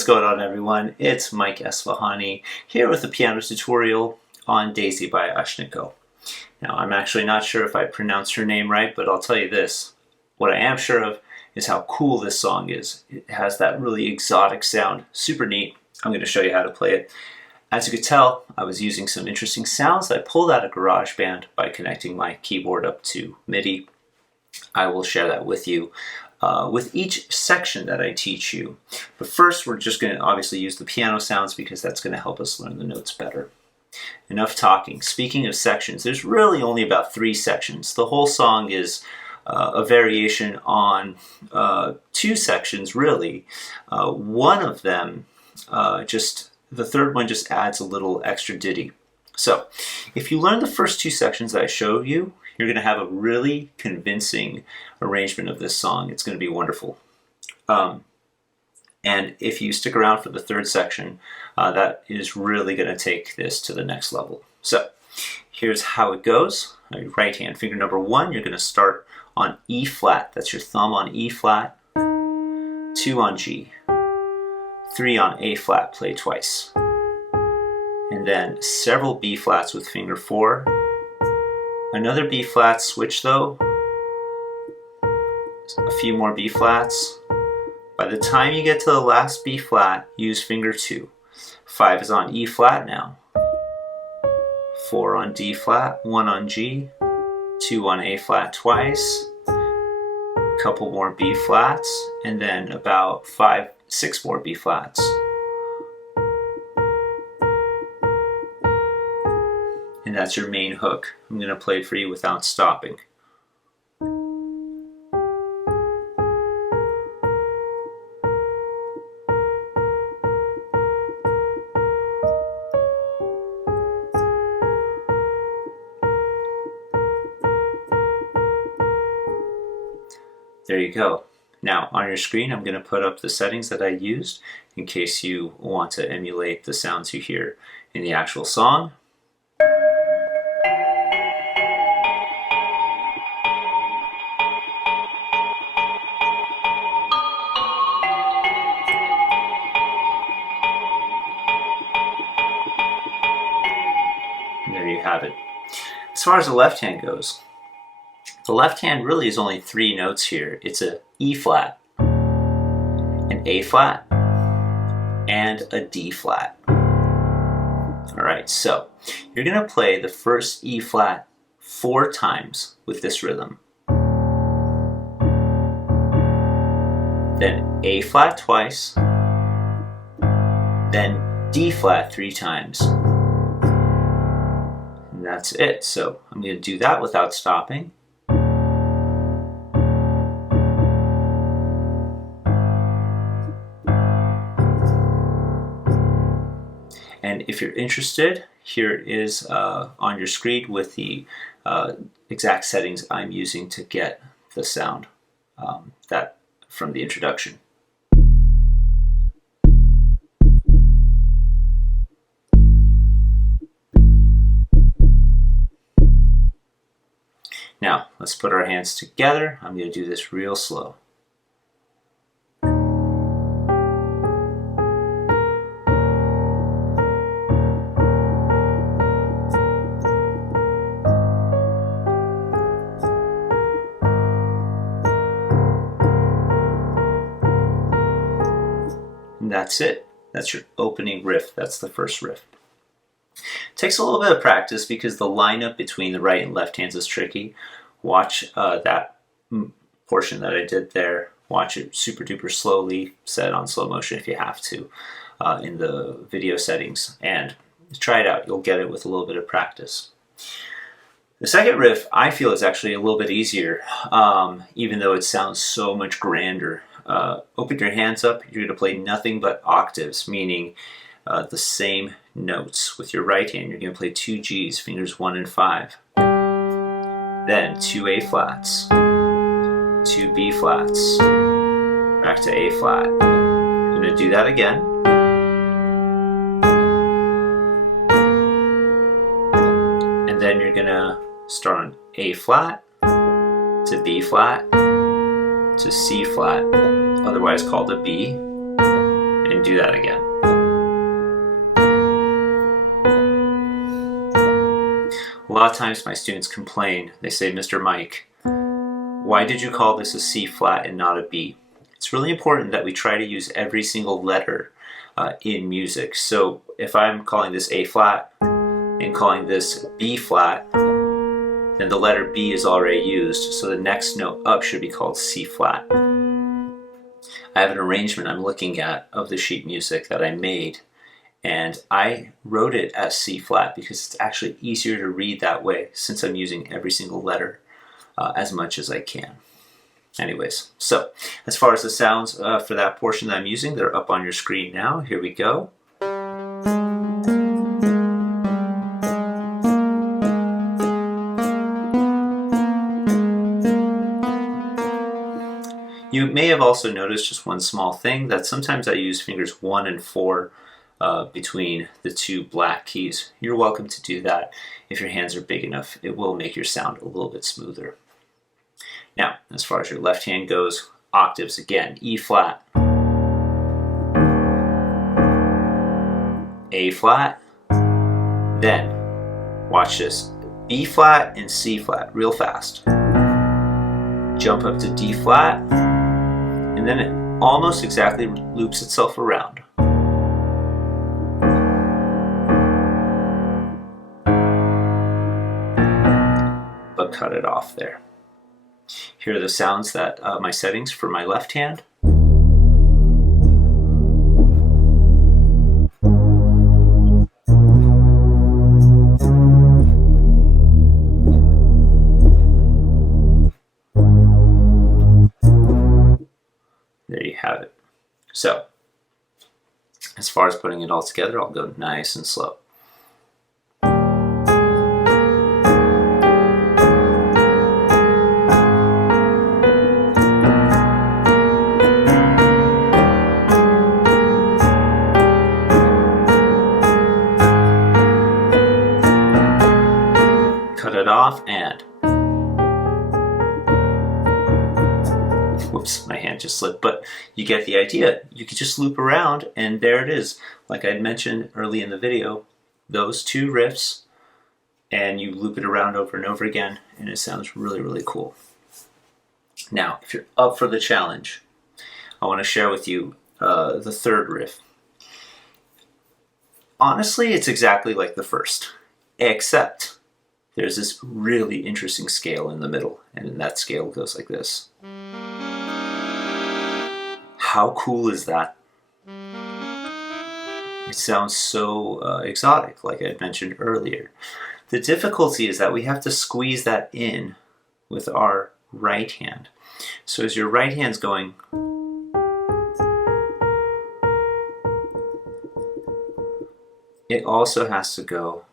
What's going on, everyone? It's Mike Esfahani here with a piano tutorial on Daisy by Ashnikko. Now, I'm actually not sure if I pronounced her name right, but I'll tell you this. What I am sure of is how cool this song is. It has that really exotic sound, super neat. I'm going to show you how to play it. As you could tell, I was using some interesting sounds that I pulled out of GarageBand by connecting my keyboard up to MIDI. I will share that with you with each section that I teach you. But first, we're just going to obviously use the piano sounds because that's going to help us learn the notes better. Enough talking. Speaking of sections, there's really only about 3 sections. The whole song is a variation on 2 sections, really. One of them, the third one just adds a little extra ditty. So, if you learn the first 2 sections that I showed you, you're going to have a really convincing arrangement of this song. It's going to be wonderful. And if you stick around for the 3rd section, that is really going to take this to the next level. So here's how it goes. Your right hand, finger number 1, you're going to start on E flat. That's your thumb on E flat. 2 on G. 3 on A flat, play twice. And then several B flats with finger 4. Another B flat switch though. A few more B flats. By the time you get to the last B flat, use finger 2. 5 is on E flat now. 4 on D flat, 1 on G, 2 on A flat twice, a couple more B flats, and then about 6 more B flats. And that's your main hook. I'm going to play it for you without stopping. There you go. Now on your screen I'm going to put up the settings that I used in case you want to emulate the sounds you hear in the actual song. And there you have it. As far as the left hand goes, the left hand really is only 3 notes here. It's a E flat, an A flat, and a D flat. Alright, so you're going to play the first E flat 4 times with this rhythm. Then A flat twice, then D flat 3 times. And that's it. So I'm going to do that without stopping. And if you're interested, here is on your screen with the exact settings I'm using to get the sound that from the introduction. Now, let's put our hands together. I'm going to do this real slow. And that's it. That's your opening riff. That's the first riff. It takes a little bit of practice because the lineup between the right and left hands is tricky. Watch that portion that I did there. Watch it super duper slowly, set it on slow motion if you have to in the video settings, and try it out. You'll get it with a little bit of practice. The second riff I feel is actually a little bit easier, even though it sounds so much grander. Open your hands up. You're going to play nothing but octaves, meaning the same notes. With your right hand, you're going to play 2 Gs, fingers 1 and 5. Then 2 A flats, 2 B flats, back to A flat. You're going to do that again. And then you're going to start on A flat, to B flat, to C flat, otherwise called a B, and do that again. A lot of times my students complain. They say, Mr. Mike, why did you call this a C flat and not a B? It's really important that we try to use every single letter in music. So if I'm calling this A flat and calling this B flat, then the letter B is already used, so the next note up should be called C flat. I have an arrangement I'm looking at of the sheet music that I made, and I wrote it as C flat because it's actually easier to read that way since I'm using every single letter as much as I can. Anyways, so as far as the sounds for that portion that I'm using, they're up on your screen now. Here we go. You may have also noticed just one small thing, that sometimes I use fingers 1 and 4 between the two black keys. You're welcome to do that if your hands are big enough. It will make your sound a little bit smoother. Now, as far as your left hand goes, octaves again. E flat, A flat, then, watch this, B flat and C flat, real fast. Jump up to D flat, and then it almost exactly loops itself around. But cut it off there. Here are the sounds that my settings for my left hand. There you have it. So, as far as putting it all together, I'll go nice and slow. Cut it off and whoops, my hand just slipped, but you get the idea. You could just loop around and there it is. Like I mentioned early in the video, those two riffs, and you loop it around over and over again, and it sounds really, really cool. Now, if you're up for the challenge, I want to share with you the third riff. Honestly, it's exactly like the first, except there's this really interesting scale in the middle, and that scale goes like this. How cool is that? It sounds so exotic, like I mentioned earlier. The difficulty is that we have to squeeze that in with our right hand. So as your right hand's going, it also has to go.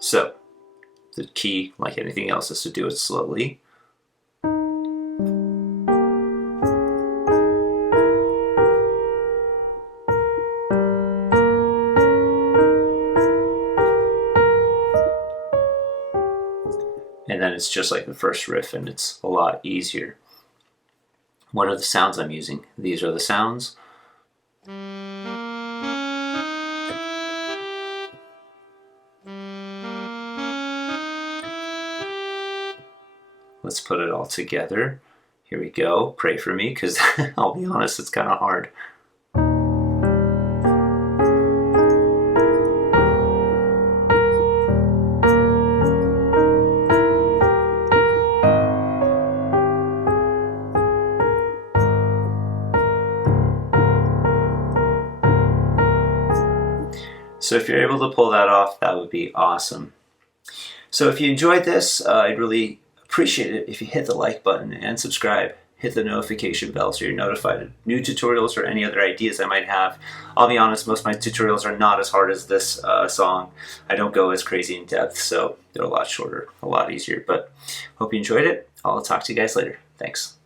So the key, like anything else, is to do it slowly. And then it's just like the first riff, and it's a lot easier. What are the sounds I'm using? These are the sounds. Let's put it all together. Here we go. Pray for me, because I'll be honest, it's kind of hard. So if you're able to pull that off, that would be awesome. So if you enjoyed this, I'd really appreciate it if you hit the like button and subscribe. Hit the notification bell so you're notified of new tutorials or any other ideas I might have. I'll be honest, most of my tutorials are not as hard as this song. I don't go as crazy in depth, so they're a lot shorter, a lot easier. But hope you enjoyed it. I'll talk to you guys later. Thanks.